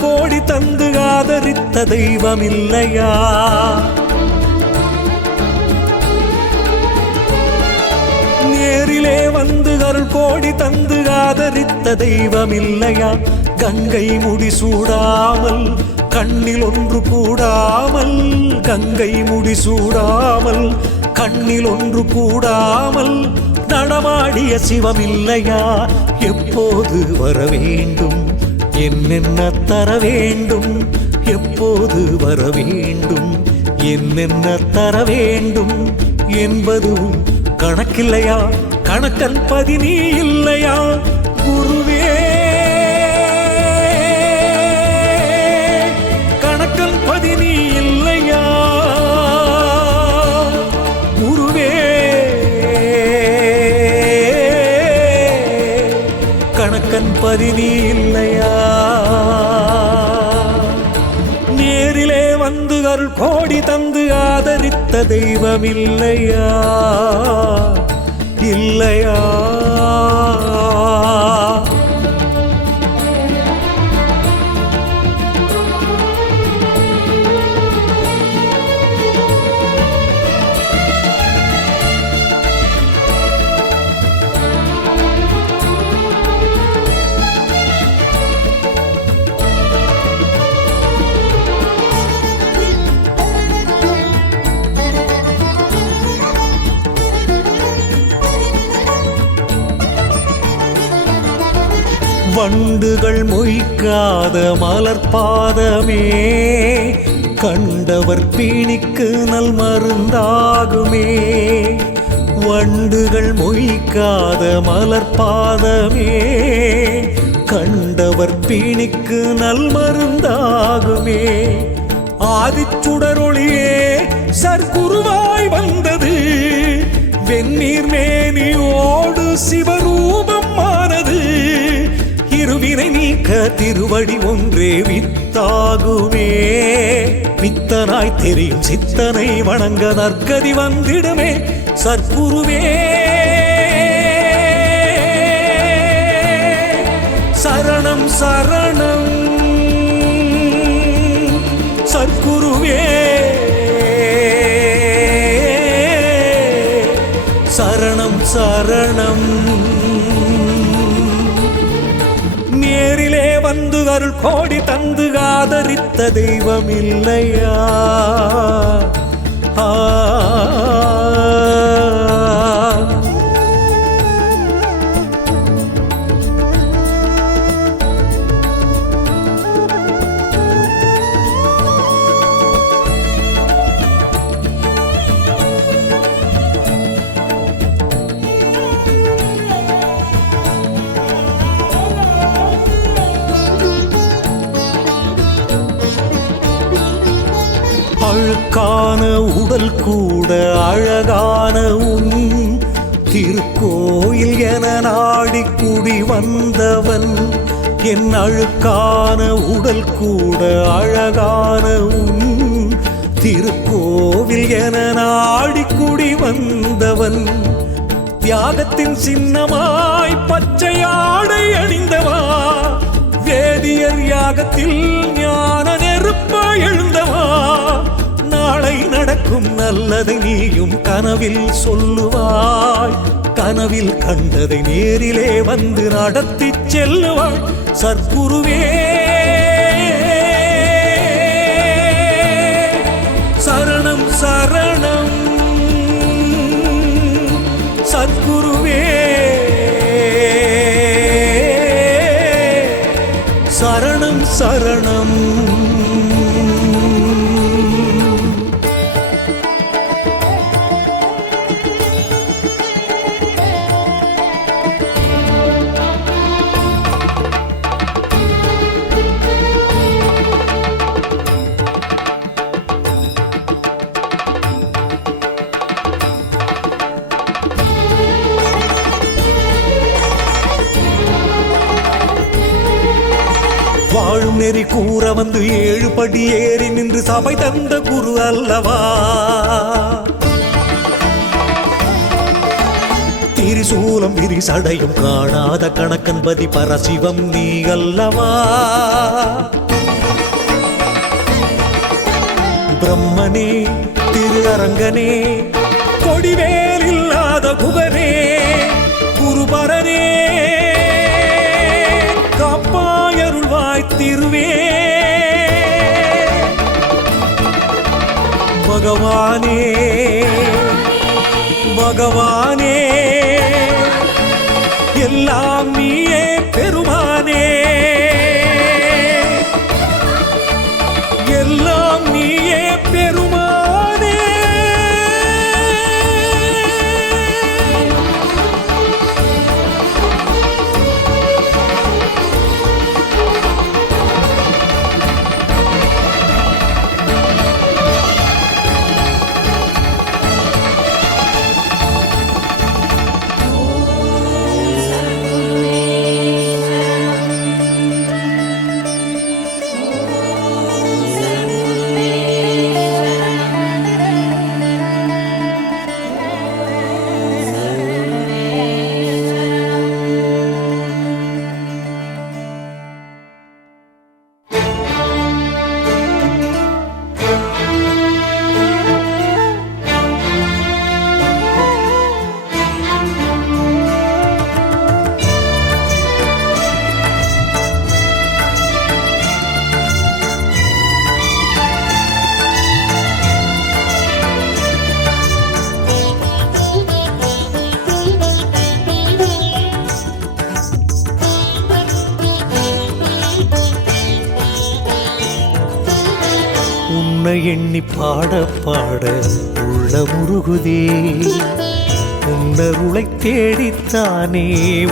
கோடி தந்து ஆதரித்த தெய்வம் இல்லையா? நேரிலே வந்து அருள் கோடி தந்து ஆதரித்த தெய்வம் இல்லையா? கங்கை முடிசூடாமல் கண்ணில் ஒன்று கூடாமல், கங்கை முடிசூடாமல் கண்ணில் ஒன்று கூடாமல் நடமாடிய சிவம் இல்லையா? எப்போது வர வேண்டும், என்னென்ன தர வேண்டும், எப்போது வர வேண்டும், என்னென்ன தர வேண்டும் என்பதும் கணக்கில்லையா? கணக்கன் பதினி இல்லையா? குருவே கணக்கன் பதினி இல்லையா? குருவே கணக்கன் பதினி இல்லையா? நேரிலே வந்து அருள் கோடி தந்து ஆதரித்த தெய்வம் இல்லையா? இல்லையா? வண்டுகள் மொய்க்காத மலர்பாதமே கண்டவர் பீணிக்கு நல் மருந்தாகுமே. வண்டுகள் மொய்க்காத மலர்பாதமே கண்டவர் பீணிக்கு நல் மருந்தாகுமே. ஆதிச்சுடரொளியே சர்க்குருவாய் வந்தது, வெந்நீர் மேனியோடு சிவரூபம் ஆனது. இருவினை நீக்க திருவடி ஒன்றே வித்தாகுமே. வித்தனாய் தெரியும் சித்தனை வணங்க நற்கதி வந்திடுமே. சர்க்குருவே சரணம் சரணம், சர்க்குருவே சரணம் சரணம். நேரிலே வந்து அருள் கோடி தந்து ஆதரித்த தெய்வம் இல்லையா? அழுக்கான உடல் கூட அழகான உன் திருக்கோயில் என நாடி குடி வந்தவன். என் அழுக்கான உடல் கூட அழகான உன் திருக்கோவில் என நாடி குடி வந்தவன். தியாகத்தின் சின்னமாய் பச்சை ஆடை அணிந்தவா, வேதியர் யாகத்தில் ஞான நெருப்பாய் எழுந்தவா. நாளை நடக்கும் நல்லதை நீயும் கனவில் சொல்லுவாய், கனவில் கண்டதை நேரிலே வந்து நடத்தி செல்லுவாய். சர்க்குருவே சரணம். வாழும் நெறி கூற வந்து 7 படி ஏறி நின்று சபை தந்த குரு அல்லவா. திரிசூலம் விரிசடையும் காணாத கணக்கன்பதி பரசிவம் நீ அல்லவா. பிரம்மனே திரு அரங்கனே கொடிவேல் இல்லாத குகனே குருபரனே காப்பாயருள்வாய் திருவே. பகவானே பகவானே எல்லாம் நீயே பெருமானே. எல்லாம் நீயே பெருமானே. உன்னை எண்ணி பாட பாட உள்ள முருகுதே. உன்னருளை தேடித்தானே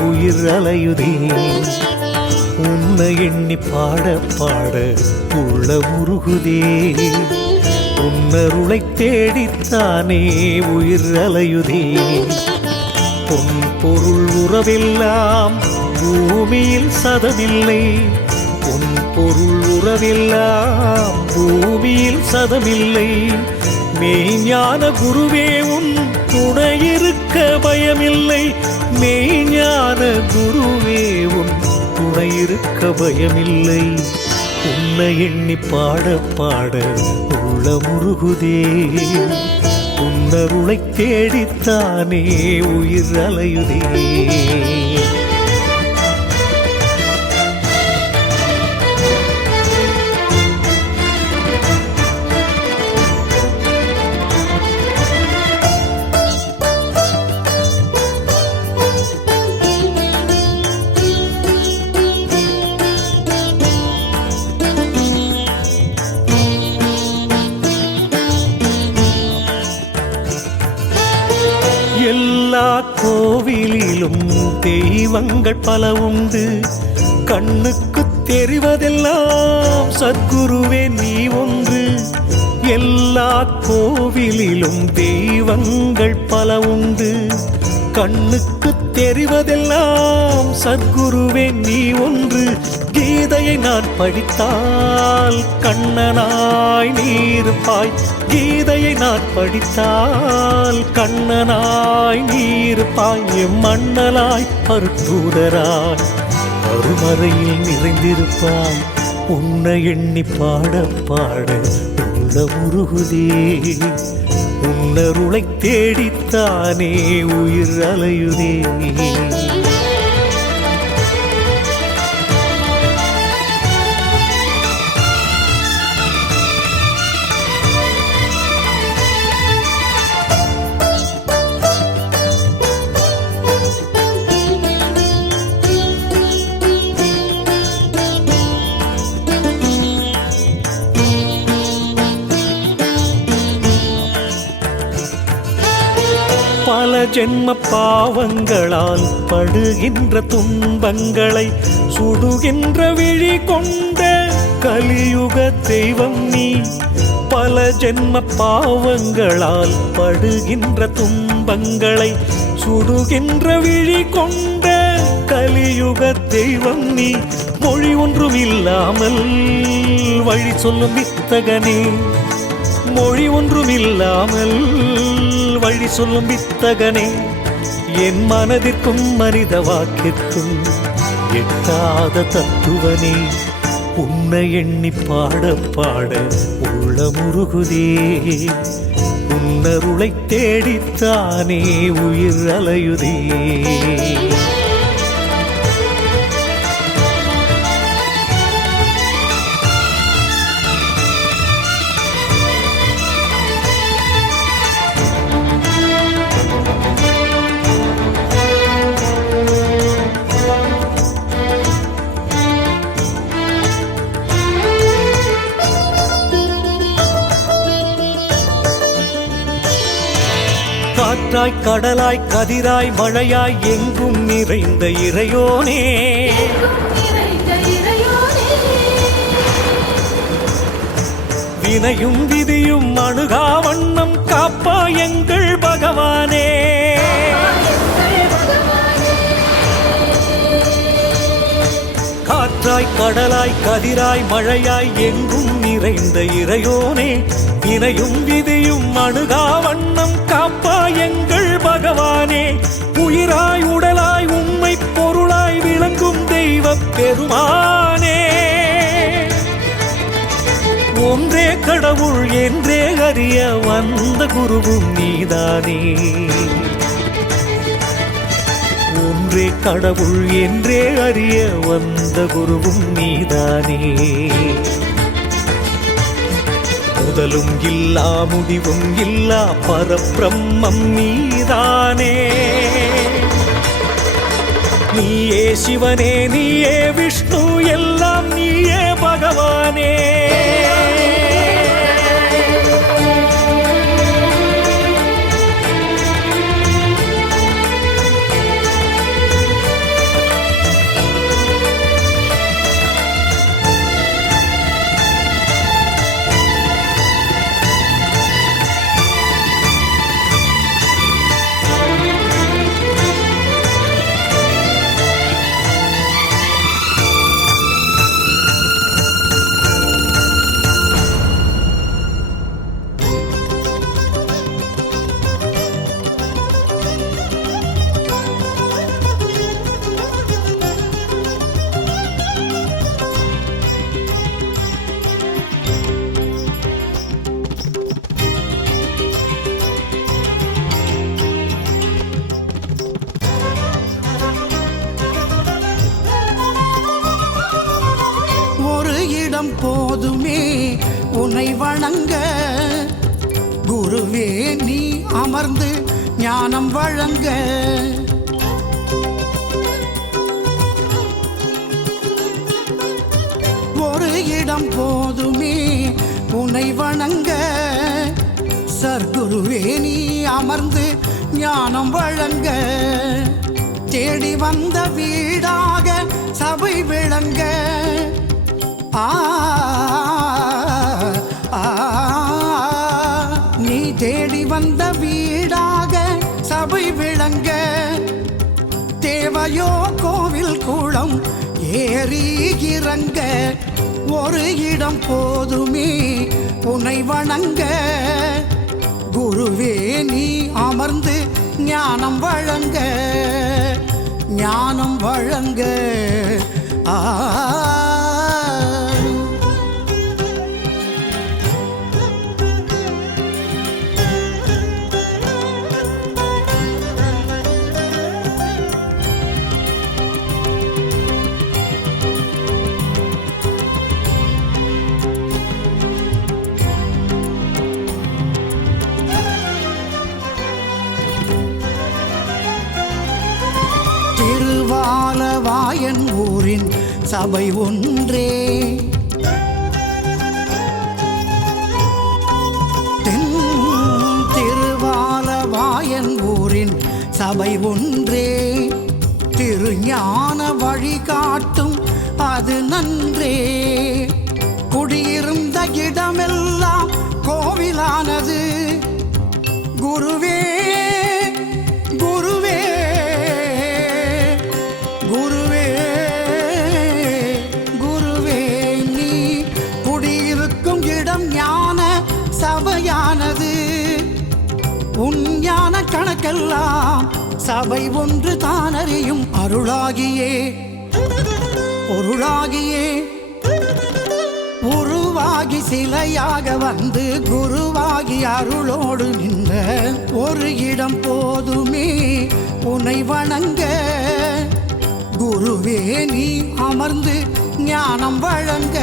உயிர் அலையுதே. உன்னை எண்ணி பாட பாட உள்ள முருகுதே. உன்னருளை தேடித்தானே உயிர் அலையுதே. பொன் பொருள் உறவெல்லாம் பூமியில் சதமில்லை. பொன் பொருள் உறவெல்லாம் பூமியில் சதமில்லை. மெய்ஞான குருவே உன் துணையிருக்க பயமில்லை. மெய்ஞான குருவே உன் துணையிருக்க பயமில்லை. உன்னை எண்ணி பாட பாட உள்ள முருகுதே. உன்னருளை தேடித்தானே உயிர் அலையுதே. எல்லா கோவிலிலும் தெய்வங்கள் பல உண்டு. கண்ணுக்கு தெரிவதெல்லாம் சத்குருவே நீ ஒன்று. எல்லா கோவிலிலும் தெய்வங்கள் பல உண்டு. கண்ணுக்கு தெரிவதெல்லாம் சத்குருவே நீ ஒன்று. கீதையை நான் படித்தால் கண்ணனாய் நீருப்பாய். கீதையை நான் படித்தால் கண்ணனாய் நீருப்பாய். மண்ணலாய் அருட்தூதராய் அருமறையில் நிறைந்திருப்பாய். உன்னை எண்ணி பாட பாட உள்ள முருகுதே. உன்னருளை தேடித்தானே உயிர் அலையுதே. ஜென்ம பாவங்களால் படுகின்ற துன்பங்களை சுடுகின்ற விழி கொண்ட கலியுக தெய்வம் நீ. பல ஜென்ம பாவங்களால் படுகின்ற துன்பங்களை சுடுகின்ற விழி கொண்ட கலியுக தெய்வம் நீ. மொழி ஒன்றும் இல்லாமல் வழி சொல்லும் வித்தகனே, மொழி ஒன்றும் இல்லாமல் வழி சொல்லும் வித்தகனே. என் மனதிற்கும் மனித வாக்கிற்கும் எட்டாத தத்துவனே. உன்னை எண்ணி பாட பாட உள்ள முருகுதே. உன்னருளை தேடித்தானே உயிர் அலையுதே. காற்றாய் கடலாய் கதிராய் மழையாய் எங்கும் நிறைந்த இறையோனே. வினையும் விதியும் அணுகா வண்ணம் காப்பாய் எங்கள் பகவானே. காற்றாய் கடலாய் கதிராய் மழையாய் எங்கும் நிறைந்த இறையோனே. வினையும் விதியும் அணுகா வண்ணம் காப்பாய் எங்கள் பகவானே. உயிராய் உடலாய் உண்மை பொருளாய் விளங்கும் தெய்வ பெருமானே. ஒன்றே கடவுள் என்றே அறிய வந்த குருவும் நீதானே. ஒன்றே கடவுள் என்றே அறிய வந்த குருவும் நீதானே. முதலும் இல்லா முடிவும் இல்லா பரபிரம்மம் நீதானே. நீயே சிவனே, நீயே விஷ்ணு, எல்லாம் நீயே பகவானே. போதுமே உன்னை வணங்க, குருவே நீ அமர்ந்து ஞானம் வழங்க. ஒரு இடம் போதுமே உன்னை வணங்க, சர்க்குருவே நீ அமர்ந்து ஞானம் வழங்க. தேடி வந்த வீடாக சபை விளங்க, நீ தேடி வந்த வீடாக சபை விளங்க. தேவையோ கோவில் கூடம் ஏறி இறங்க, ஒரு இடம் போதுமே உன்னை வணங்க. குருவே நீ அமர்ந்து ஞானம் வழங்க, ஞானம் வழங்க. திருவாலவாயன் ஊரின் சபை ஒன்றே, தென் திருவாலவாயன் ஊரின் சபை ஒன்றே திருஞான வழிகாட்டும் அது நன்றே. குடியிருந்த இடமெல்லாம் கோவிலானது. குருவே குருவே குருவே குருவே, நீ குடியிருக்கும் இடம் ஞான சபையானது. உன் ஞான கணக்கெல்லாம் சபை ஒன்று தானறியும். அருளாகியே பொருளாகியே உருவாகி சிலையாக வந்து குருவாகி அருளோடு நின்ற ஒரு இடம் போதுமே உன்னை வணங்க. குருவே நீ அமர்ந்து ஞானம் வழங்க.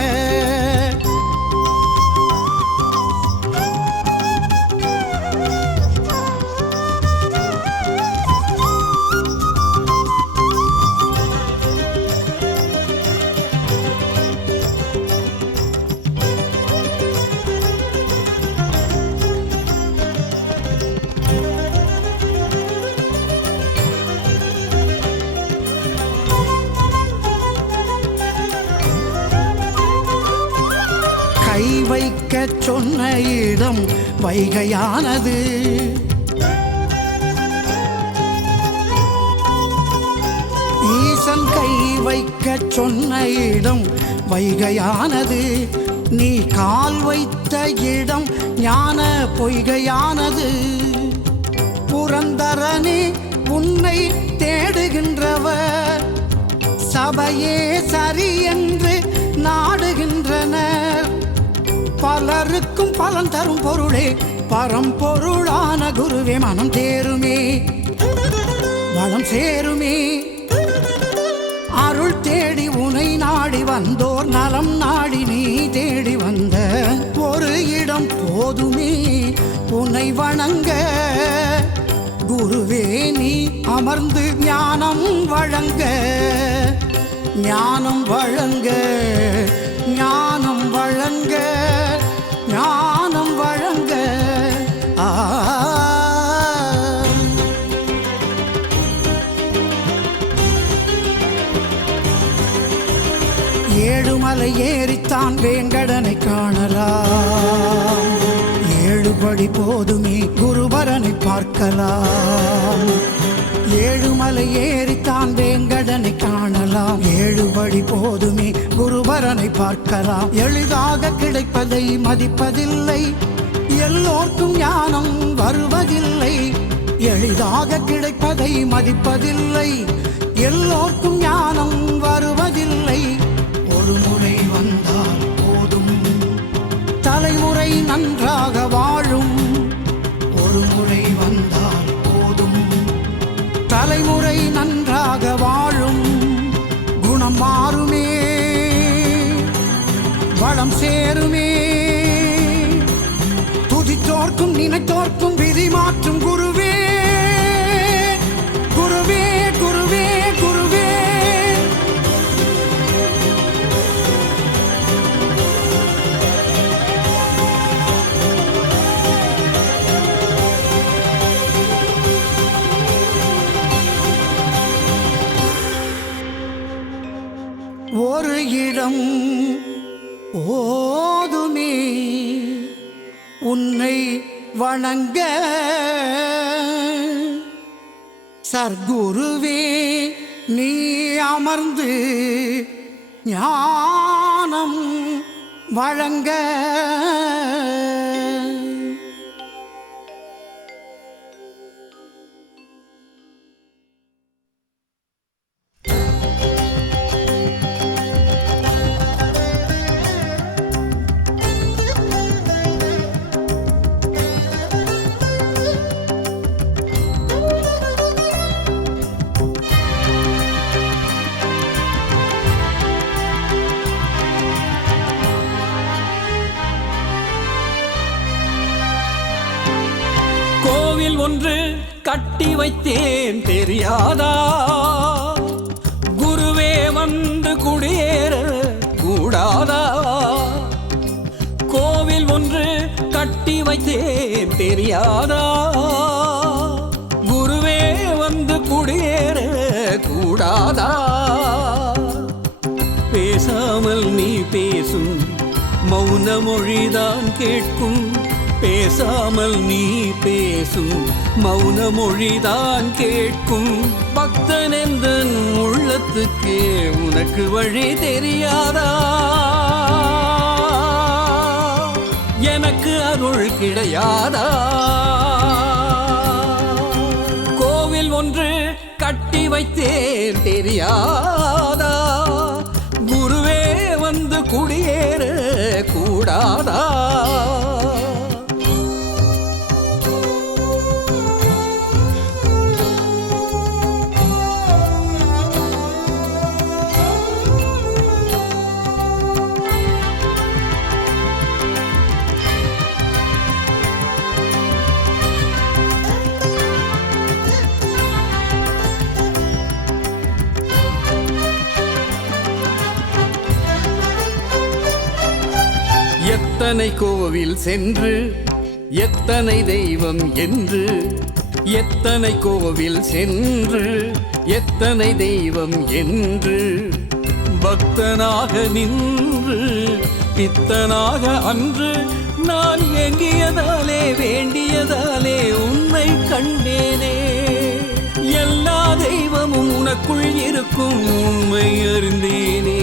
கை வைக்க சொன்ன இடம் வைகையானது. ஈசன் கை வைக்க சொன்ன இடம் வைகையானது. நீ கால் வைத்த இடம் ஞான பொய்கையானது. புரந்தரனே உன்னை தேடுகின்றவர் சபையே சரி என்று நாடுகின்றனர். பலருக்கும் பலன் தரும் பொருளே பரம்பொருளான குருவே, மனம் தேருமே வளம் சேருமே. அருள் தேடி உனை நாடி வந்தோர் நலம் நாடி நீ தேடி வந்த ஒரு இடம் போதுமே உன்னை வணங்க. குருவே நீ அமர்ந்து ஞானம் வழங்க. ஞானம் வழங்க ஞானம் வழங்க ஞானம் வழங்க. ஏழுமலை ஏறித்தான் வேங்கடனை காணலாம். ஏழுபடி போதுமே குருபரனை பார்க்கலாம். ஏழுமலை ஏறித்தான் வேங்கடனை காணலாம். ஏழுபடி போதுமே குருபரனை பார்க்கலாம். எளிதாக கிடைப்பதை மதிப்பதில்லை, எல்லோர்க்கும் ஞானம் வருவதில்லை. எளிதாக கிடைப்பதை மதிப்பதில்லை, எல்லோர்க்கும் ஞானம் வருவதில்லை. ஒரு முறை வந்தால் போதும் தலைமுறை நன்றாக வாழும். ஒரு முறை வந்தால் போதும் தலைமுறை நன்றாக வாழும். குணம் மாறுமே வளம் சேருமே. துதித்தோர்க்கும் நினைத்தோர்க்கும் விதி மாற்றும் குருவே குருவே குருவே குருவே. ஒரு இடம் ஓதுமே உன்னை வணங்க. சர்க்குருவே நீ அமர்ந்து ஞானம் வழங்க. கோவில் ஒன்று கட்டி வைத்தேன் தெரியாதா? குருவே வந்து குடியேற கூடாதா? கோவில் ஒன்று கட்டி வைத்தேன் தெரியாதா? குருவே குடியேற கூடாதா? பேசாமல் நீ பேசும் மௌன மொழிதான் கேட்கும். பேசாமல் நீ பேசும் மௌன மொழிதான் கேட்கும். பக்தன் எந்தன் உள்ளத்துக்கே உனக்கு வழி தெரியாதா? எனக்கு அருள் கிடையாதா? கோவில் ஒன்று கட்டி வைத்தேன் தெரியாதா? குருவே வந்து குடியேற கூடாதா? எத்தனை கோவில் சென்று எத்தனை தெய்வம் என்று, எத்தனை கோவில் சென்று எத்தனை தெய்வம் என்று, பக்தனாக நின்று பித்தனாக அன்று நான் எங்கியதாலே வேண்டியதாலே உன்னை கண்டேனே. எல்லா தெய்வமும் உனக்குள் இருக்கும் உண்மை அறிந்தேனே.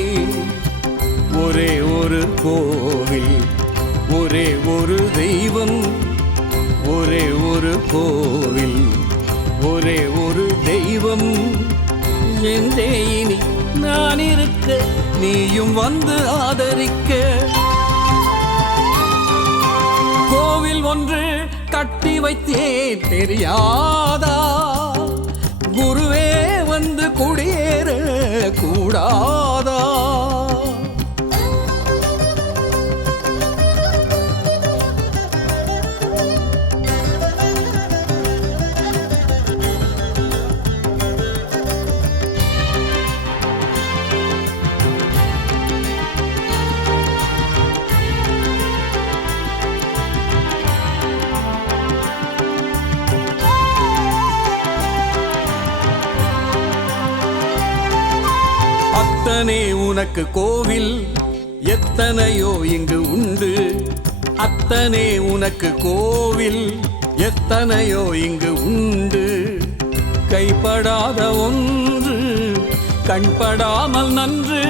ஒரே ஒரு கோவில், ஒரே ஒரு தெய்வம், ஒரே ஒரு கோவில், ஒரே ஒரு தெய்வம் என்றே இனி நான் இருக்க, நீயும் வந்து ஆதரிக்க. கோவில் ஒன்று கட்டி வைத்தேன் தெரியாதா? குருவே வந்து குடியேற கூடாதா? அத்தனை உனக்கு கோவில் எத்தனையோ இங்கு உண்டு. அத்தனை உனக்கு கோவில் எத்தனையோ இங்கு உண்டு. கைப்படாத ஒன்று கண்படாமல் நன்று,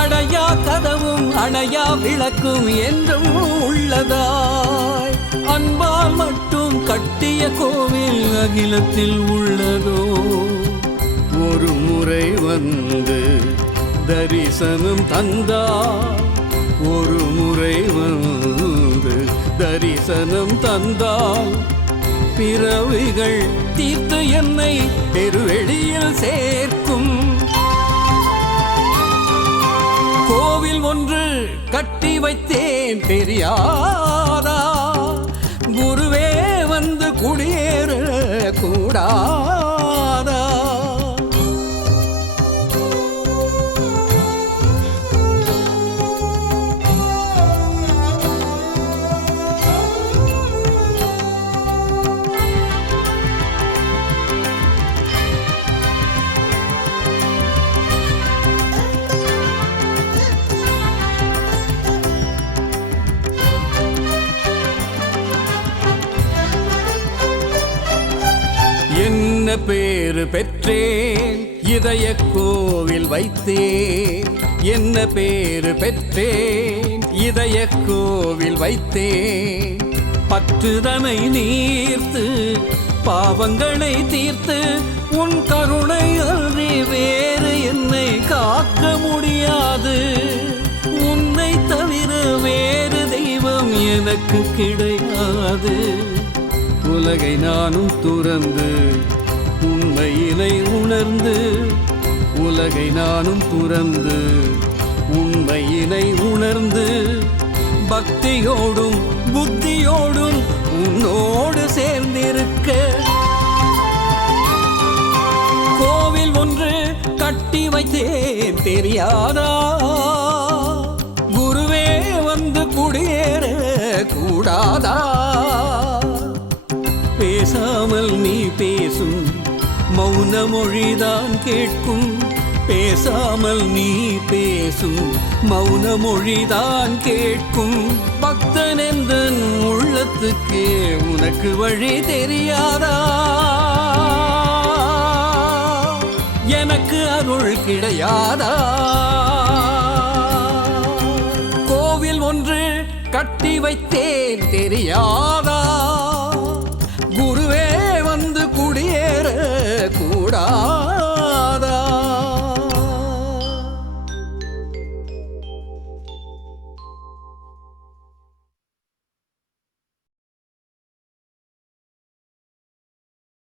அடையா கதவும் அணையா விளக்கும் என்றும் உள்ளதாய். அன்பால் மட்டும் கட்டிய கோவில் அகிலத்தில் உள்ளதோ? ஒரு முறை வந்து தரிசனம் தந்தார், ஒரு முறை வந்து தரிசனம் தந்தால் பிறவிகள் தீர்த்து என்னை பெருவெளியில் சேர்க்கும். கோவில் ஒன்று கட்டி வைத்தேன் தெரியாதா? குருவே வந்து குடியேற கூடாதா? என்ன பேரு பெற்றேன் இதய கோவில் வைத்தேன். என்ன பேரு பெற்றேன் இதய கோவில் வைத்தேன். பற்றுதனை நீர்த்து பாவங்களை தீர்த்து உன் கருணை அன்றி வேறு என்னை காக்க முடியாது. உன்னை தவிர வேறு தெய்வம் எனக்கு கிடையாது. உலகை நானும் துறந்து உண்மையினை உணர்ந்து, உலகை நானும் துறந்து உண்மையினை உணர்ந்து, பக்தியோடும் புத்தியோடும் உன்னோடு சேர்ந்திருக்க. கோவில் ஒன்று கட்டி வைத்தேன் தெரியாதா? குருவே வந்து குடியேற கூடாதா? பேசாமல் நீ பேசும் மௌன மொழிதான் கேட்கும் பேசாமல் நீ பேசும் மௌன மொழிதான் கேட்கும் பக்தன் எந்தன் உள்ளத்துக்கே உனக்கு வழி தெரியாதா எனக்கு அருள் கிடையாதா கோவில் ஒன்று கட்டி வைத்தேன் தெரியாதா